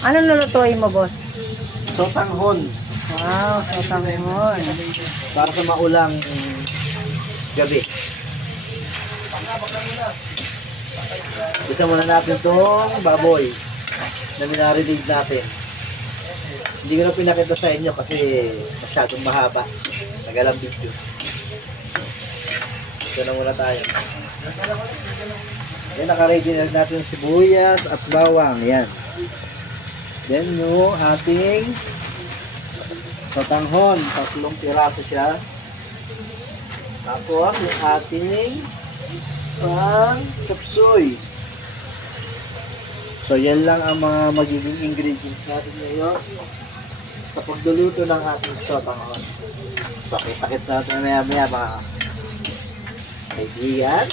Anong lulutuin mo, boss? Sotanghon. Wow, sotanghon. Para sa maulang gabi. Isa muna natin itong baboy na minarinate natin. Hindi ko na pinakita sa inyo kasi masyadong mahaba. Nagalang video. Ito na muna tayo. Yan, naka-ready na natin sibuyas at bawang. Yan. Then yung ating sotanghon. 3 piraso siya. Tapos yung ating chopsuey. So yan lang ang mga magiging ingredients natin ngayon sa pagluluto ng ating sotanghon. So kita-kits natin maya-maya mga kaibigan.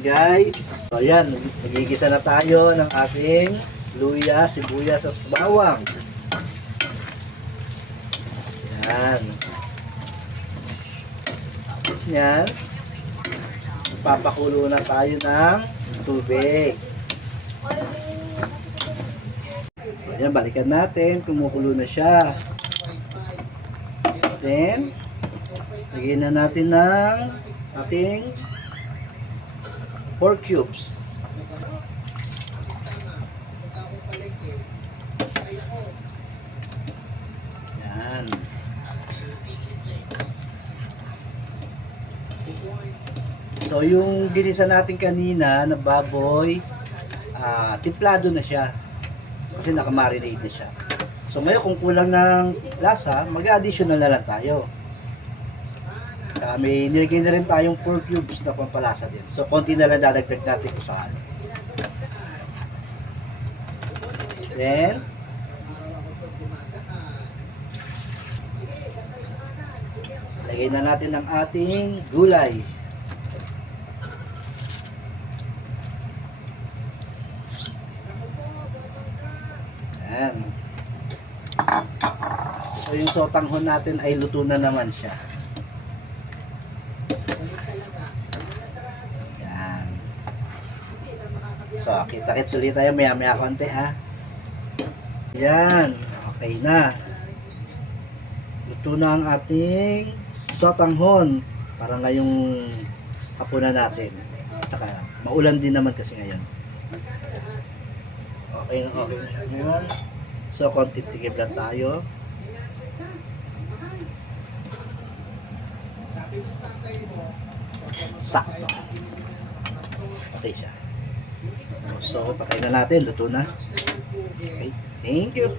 Guys, so yan, magigisa na tayo ng ating luya, sibuyas at bawang. Yan. Tapos yan, papakulo na tayo ng tubig. So yan, balikan natin, kumukulo na siya. Then, lagyan na natin ng ating pork cubes. Yan. So yung ginisa natin kanina na baboy, timplado na siya kasi nakamarinate na siya. So ngayon kung kulang ng lasa, mag-additional na lang tayo. May nilagay na rin tayong pork cubes na pampalasa din. So konti na lang dadagdag natin kung saan. Then lagay na natin ang ating gulay. Ayan. So yung sotanghon natin ay luto na naman siya. Ayan. So kita-kits ulit tayo maya-maya konti ha. Ayan. Okay na. Luto na ang ating sotanghon para ngayong hapunan natin. Taka, maulan din naman kasi ngayon. Okay na ngayon. So konti tigib lang tayo. Sakto. Okay siya. So patay na natin, luto na. Okay. Thank you.